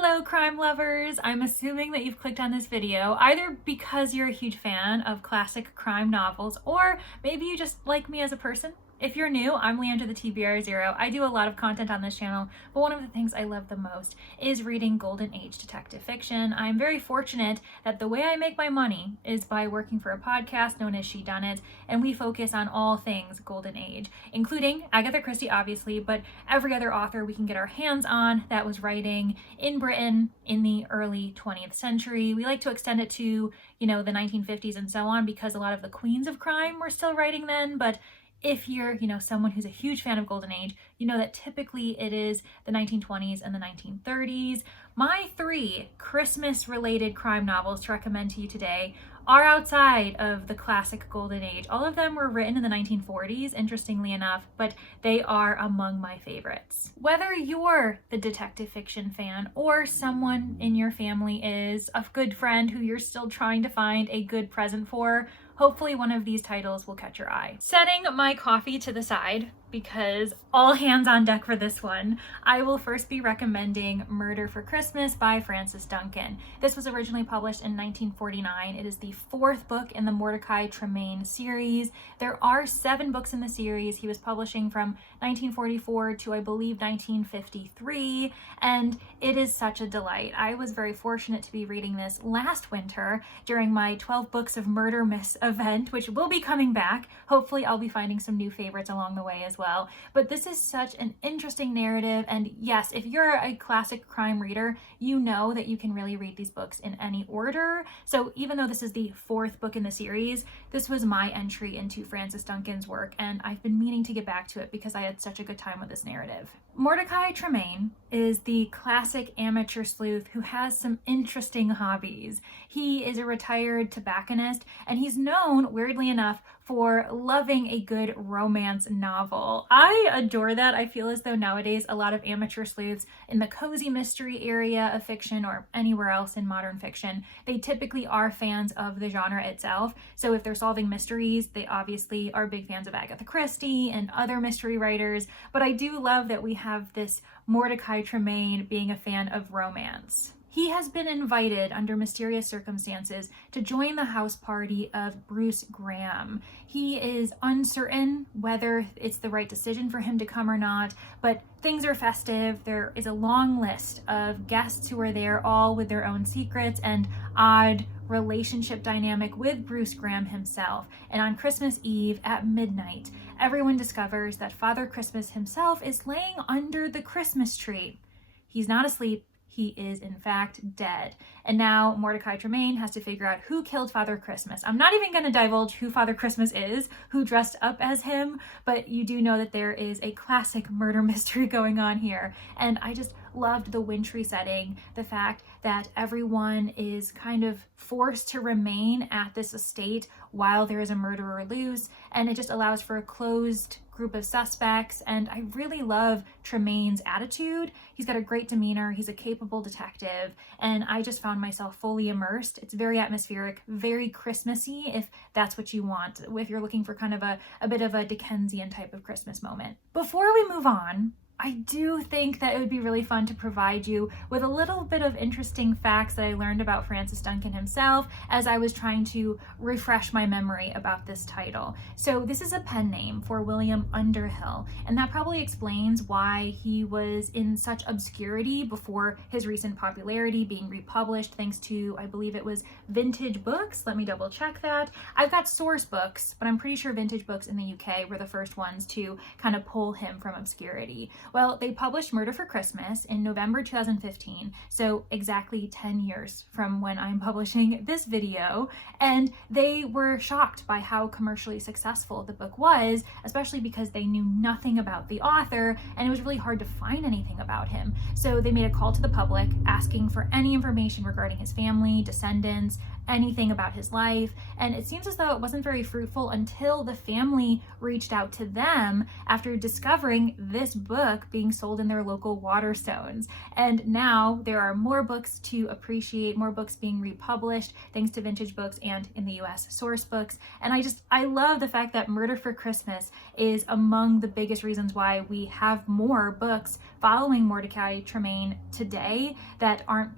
Hello crime lovers! I'm assuming that you've clicked on this video either because you're a huge fan of classic crime novels or maybe you just like me as a person. If you're new, I'm Leandra the TBR0. I do a lot of content on this channel, but one of the things I love the most is reading Golden Age detective fiction. I'm very fortunate that the way I make my money is by working for a podcast known as She Done It, and we focus on all things Golden Age, including Agatha Christie, obviously, but every other author we can get our hands on that was writing in Britain in the early 20th century. We like to extend it to, the 1950s and so on because a lot of the queens of crime were still writing then, but if you're, someone who's a huge fan of Golden Age, you know that typically it is the 1920s and the 1930s. My 3 Christmas-related crime novels to recommend to you today are outside of the classic Golden Age. All of them were written in the 1940s, interestingly enough, but they are among my favorites. Whether you're the detective fiction fan or someone in your family is a good friend who you're still trying to find a good present for, hopefully one of these titles will catch your eye. Setting my coffee to the side, because all hands on deck for this one, I will first be recommending Murder for Christmas by Francis Duncan. This was originally published in 1949. It is the 4th book in the Mordecai Tremaine series. There are 7 books in the series. He was publishing from 1944 to, I believe, 1953, and it is such a delight. I was very fortunate to be reading this last winter during my 12 Books of Murder Miss event, which will be coming back. Hopefully I'll be finding some new favorites along the way as well. But this is such an interesting narrative, and yes, if you're a classic crime reader, you know that you can really read these books in any order. So even though this is the 4th book in the series, this was my entry into Francis Duncan's work, and I've been meaning to get back to it because I had such a good time with this narrative. Mordecai Tremaine is the classic amateur sleuth who has some interesting hobbies. He is a retired tobacconist, and he's known, weirdly enough, for loving a good romance novel. I adore that. I feel as though nowadays a lot of amateur sleuths in the cozy mystery area of fiction or anywhere else in modern fiction, they typically are fans of the genre itself. So if they're solving mysteries, they obviously are big fans of Agatha Christie and other mystery writers. But I do love that we have this Mordecai Tremaine being a fan of romance. He has been invited under mysterious circumstances to join the house party of Bruce Graham. He is uncertain whether it's the right decision for him to come or not, but things are festive. There is a long list of guests who are there, all with their own secrets and odd relationship dynamic with Bruce Graham himself. And on Christmas Eve at midnight, everyone discovers that Father Christmas himself is laying under the Christmas tree. He's not asleep. He is, in fact, dead. And now Mordecai Tremaine has to figure out who killed Father Christmas. I'm not even going to divulge who Father Christmas is, who dressed up as him, but you do know that there is a classic murder mystery going on here. And I just loved the wintry setting, the fact that everyone is kind of forced to remain at this estate while there is a murderer loose, and it just allows for a closed group of suspects. And I really love Tremaine's attitude. He's got a great demeanor, he's a capable detective, and I just found myself fully immersed. It's very atmospheric, very Christmassy, if that's what you want, if you're looking for kind of a bit of a Dickensian type of Christmas moment. Before we move on, I do think that it would be really fun to provide you with a little bit of interesting facts that I learned about Francis Duncan himself as I was trying to refresh my memory about this title. So this is a pen name for William Underhill, and that probably explains why he was in such obscurity before his recent popularity being republished thanks to, I believe it was Vintage Books. Let me double check that. I've got Source Books, but I'm pretty sure Vintage Books in the UK were the first ones to kind of pull him from obscurity. Well, they published Murder for Christmas in November 2015, so exactly 10 years from when I'm publishing this video, and they were shocked by how commercially successful the book was, especially because they knew nothing about the author, and it was really hard to find anything about him. So they made a call to the public asking for any information regarding his family, descendants, anything about his life, and it seems as though it wasn't very fruitful until the family reached out to them after discovering this book being sold in their local Waterstones. And now there are more books to appreciate, more books being republished thanks to Vintage Books and in the US source books. And I love the fact that Murder for Christmas is among the biggest reasons why we have more books following Mordecai Tremaine today that aren't,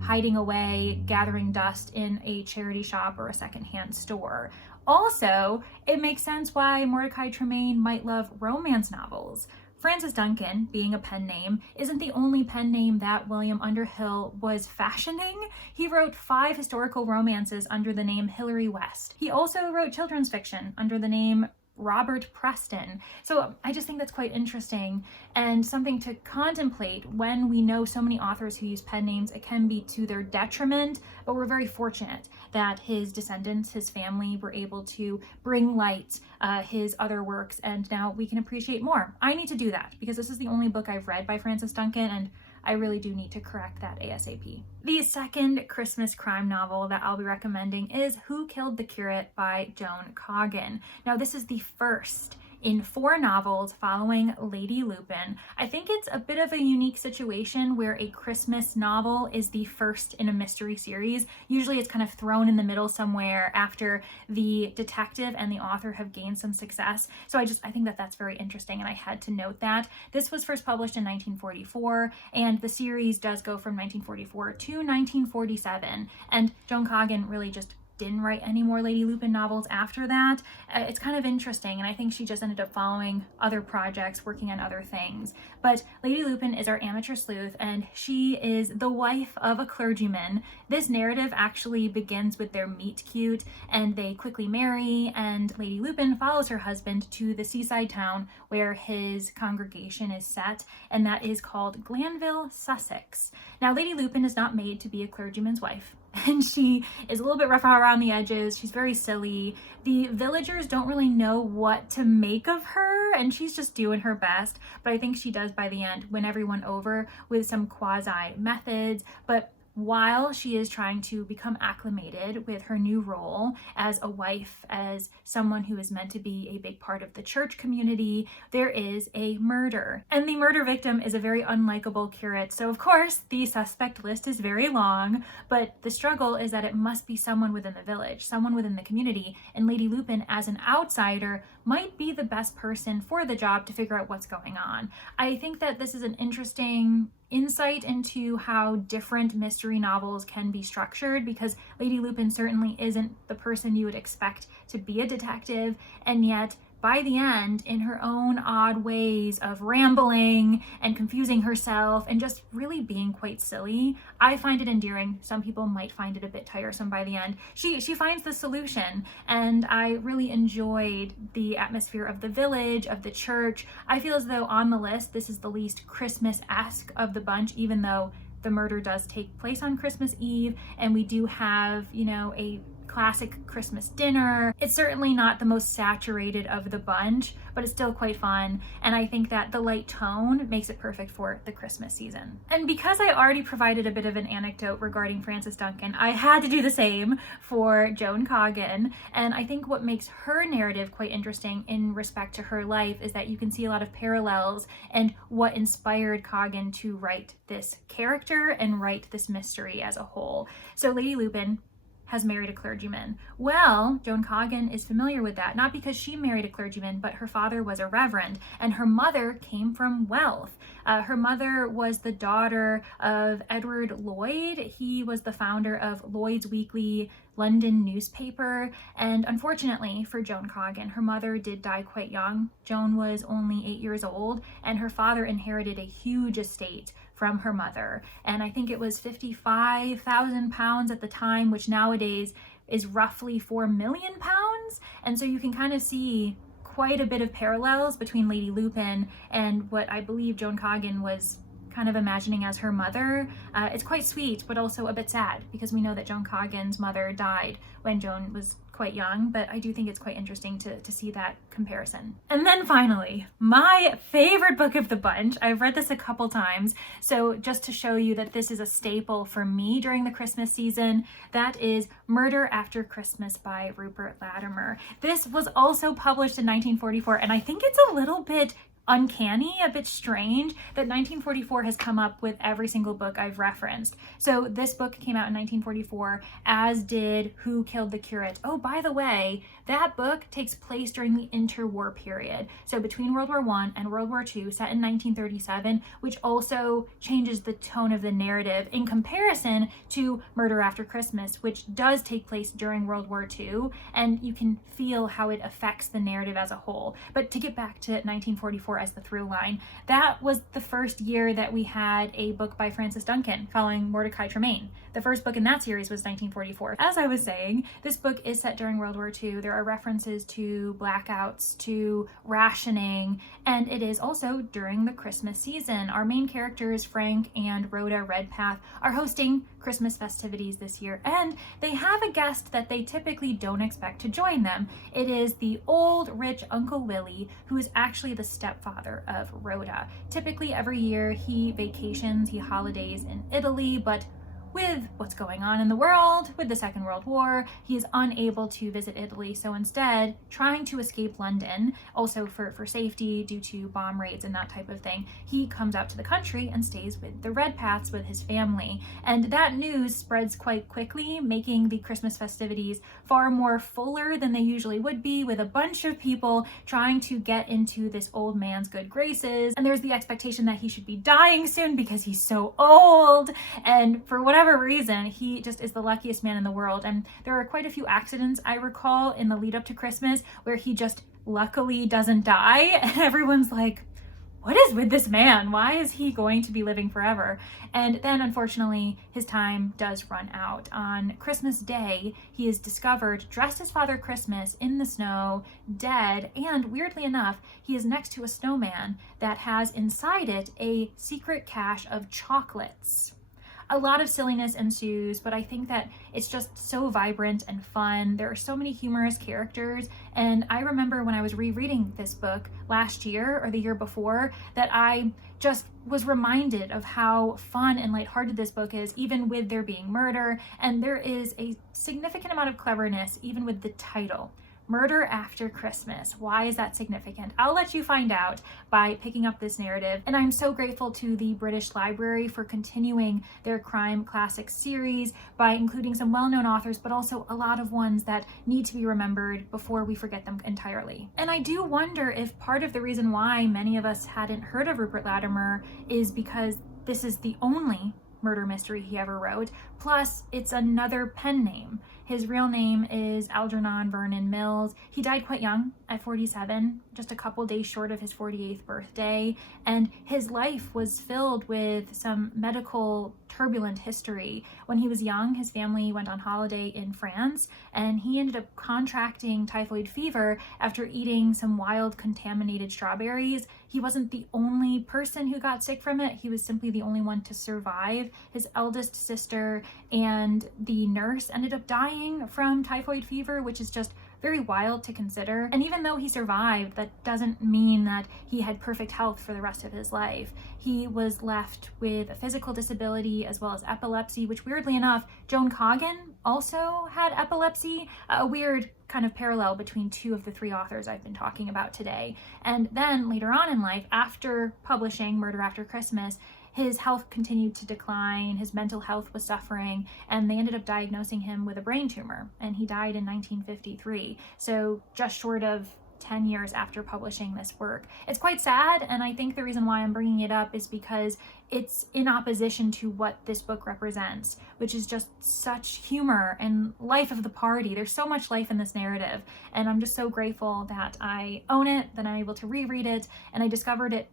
hiding away, gathering dust in a charity shop or a secondhand store. Also, it makes sense why Mordecai Tremaine might love romance novels. Francis Duncan, being a pen name, isn't the only pen name that William Underhill was fashioning. He wrote 5 historical romances under the name Hilary West. He also wrote children's fiction under the name Robert Preston. So I just think that's quite interesting and something to contemplate when we know so many authors who use pen names. It can be to their detriment, but we're very fortunate that his descendants, his family, were able to bring light his other works, and now we can appreciate more. I need to do that because this is the only book I've read by Francis Duncan, and I really do need to correct that ASAP. The second Christmas crime novel that I'll be recommending is Who Killed the Curate by Joan Coggan. Now, this is the first in 4 novels following Lady Lupin. I think it's a bit of a unique situation where a Christmas novel is the first in a mystery series. Usually it's kind of thrown in the middle somewhere after the detective and the author have gained some success. So I think that that's very interesting, and I had to note that. This was first published in 1944, and the series does go from 1944 to 1947, and Joan Coggan really just didn't write any more Lady Lupin novels after that. It's kind of interesting, and I think she just ended up following other projects, working on other things. But Lady Lupin is our amateur sleuth, and she is the wife of a clergyman. This narrative actually begins with their meet cute, and they quickly marry, and Lady Lupin follows her husband to the seaside town where his congregation is set, and that is called Glanville, Sussex. Now, Lady Lupin is not made to be a clergyman's wife, and she is a little bit rough around the edges. She's very silly. The villagers don't really know what to make of her, and she's just doing her best. But I think she does, by the end, win everyone over with some quasi methods. But while she is trying to become acclimated with her new role as a wife, as someone who is meant to be a big part of the church community, there is a murder. And the murder victim is a very unlikable curate. So of course, the suspect list is very long, but the struggle is that it must be someone within the village, someone within the community, and Lady Lupin, as an outsider, might be the best person for the job to figure out what's going on. I think that this is an interesting insight into how different mystery novels can be structured, because Lady Lupin certainly isn't the person you would expect to be a detective, and yet by the end, in her own odd ways of rambling and confusing herself and just really being quite silly, I find it endearing. Some people might find it a bit tiresome by the end. She finds the solution, and I really enjoyed the atmosphere of the village, of the church. I feel as though on the list, this is the least Christmas-esque of the bunch, even though the murder does take place on Christmas Eve, and we do have, a classic Christmas dinner. It's certainly not the most saturated of the bunch, but it's still quite fun, and I think that the light tone makes it perfect for the Christmas season. And because I already provided a bit of an anecdote regarding Francis Duncan, I had to do the same for Joan Coggan, and I think what makes her narrative quite interesting in respect to her life is that you can see a lot of parallels and what inspired Coggan to write this character and write this mystery as a whole. So Lady Lupin has married a clergyman. Well, Joan Coggan is familiar with that, not because she married a clergyman, but her father was a reverend, and her mother came from wealth. Her mother was the daughter of Edward Lloyd. He was the founder of Lloyd's Weekly London newspaper, and unfortunately for Joan Coggan, her mother did die quite young. Joan was only 8 years old, and her father inherited a huge estate from her mother, and I think it was £55,000 at the time, which nowadays is roughly £4 million. And so you can kind of see quite a bit of parallels between Lady Lupin and what I believe Joan Coggan was kind of imagining as her mother. It's quite sweet, but also a bit sad, because we know that Joan Coggan's mother died when Joan was quite young, but I do think it's quite interesting to see that comparison. And then finally, my favorite book of the bunch. I've read this a couple times, so just to show you that this is a staple for me during the Christmas season, that is Murder After Christmas by Rupert Latimer. This was also published in 1944, and I think it's a little bit uncanny, a bit strange that 1944 has come up with every single book I've referenced. So this book came out in 1944, as did Who Killed the Curate. Oh, by the way, that book takes place during the interwar period. So between World War I and World War II, set in 1937, which also changes the tone of the narrative in comparison to Murder After Christmas, which does take place during World War II, and you can feel how it affects the narrative as a whole. But to get back to 1944 as the through line, that was the first year that we had a book by Francis Duncan following Mordecai Tremaine. The first book in that series was 1944. As I was saying, this book is set during World War II. There are references to blackouts, to rationing, and it is also during the Christmas season. Our main characters, Frank and Rhoda Redpath, are hosting Christmas festivities this year, and they have a guest that they typically don't expect to join them. It is the old rich Uncle Willie, who is actually the stepfather of Rhoda. Typically every year he vacations, he holidays in Italy, but with what's going on in the world, with the Second World War, he is unable to visit Italy. So instead, trying to escape London, also for safety due to bomb raids and that type of thing, he comes out to the country and stays with the Redpaths with his family. And that news spreads quite quickly, making the Christmas festivities far more fuller than they usually would be, with a bunch of people trying to get into this old man's good graces. And there's the expectation that he should be dying soon because he's so old. And for whatever reason, he just is the luckiest man in the world. And there are quite a few accidents I recall in the lead up to Christmas where he just luckily doesn't die. And everyone's like, what is with this man? Why is he going to be living forever? And then unfortunately, his time does run out. On Christmas Day, he is discovered dressed as Father Christmas in the snow, dead, and weirdly enough, he is next to a snowman that has inside it a secret cache of chocolates. A lot of silliness ensues, but I think that it's just so vibrant and fun. There are so many humorous characters, and I remember when I was rereading this book last year or the year before that I just was reminded of how fun and lighthearted this book is, even with there being murder, and there is a significant amount of cleverness even with the title. Murder After Christmas. Why is that significant? I'll let you find out by picking up this narrative. And I'm so grateful to the British Library for continuing their crime classics series by including some well-known authors, but also a lot of ones that need to be remembered before we forget them entirely. And I do wonder if part of the reason why many of us hadn't heard of Rupert Latimer is because this is the only murder mystery he ever wrote, plus it's another pen name. His real name is Algernon Vernon Mills. He died quite young at 47, just a couple days short of his 48th birthday, and his life was filled with some medical turbulent history. When he was young, his family went on holiday in France, and he ended up contracting typhoid fever after eating some wild contaminated strawberries. He wasn't the only person who got sick from it. He was simply the only one to survive. His eldest sister and the nurse ended up dying from typhoid fever, which is just very wild to consider. And even though he survived, that doesn't mean that he had perfect health for the rest of his life. He was left with a physical disability as well as epilepsy, which weirdly enough, Joan Coggin also had epilepsy, a weird kind of parallel between two of the three authors I've been talking about today. And then later on in life, after publishing Murder After Christmas, his health continued to decline, his mental health was suffering, and they ended up diagnosing him with a brain tumor, and he died in 1953. So just short of 10 years after publishing this work. It's quite sad, and I think the reason why I'm bringing it up is because it's in opposition to what this book represents, which is just such humor and life of the party. There's so much life in this narrative, and I'm just so grateful that I own it, that I'm able to reread it, and I discovered it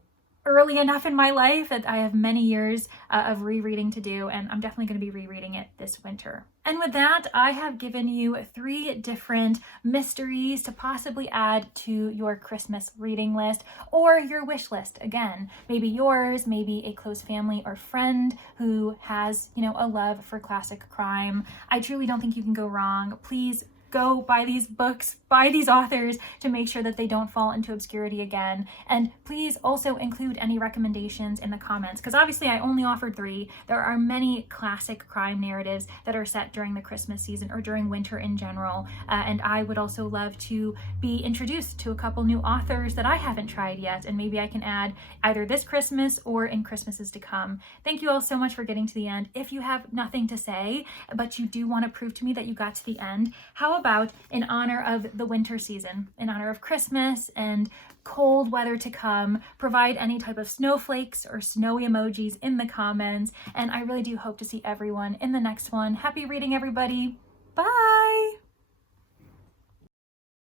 early enough in my life that I have many years of rereading to do, and I'm definitely going to be rereading it this winter. And with that, I have given you 3 different mysteries to possibly add to your Christmas reading list or your wish list. Again, maybe yours, maybe a close family or friend who has, a love for classic crime. I truly don't think you can go wrong. Please go buy these books, buy these authors to make sure that they don't fall into obscurity again. And please also include any recommendations in the comments, because obviously I only offered 3. There are many classic crime narratives that are set during the Christmas season or during winter in general. And I would also love to be introduced to a couple new authors that I haven't tried yet, and maybe I can add either this Christmas or in Christmases to come. Thank you all so much for getting to the end. If you have nothing to say, but you do want to prove to me that you got to the end, how about in honor of the winter season, in honor of Christmas and cold weather to come, provide any type of snowflakes or snowy emojis in the comments. And I really do hope to see everyone in the next one. Happy reading, everybody. Bye.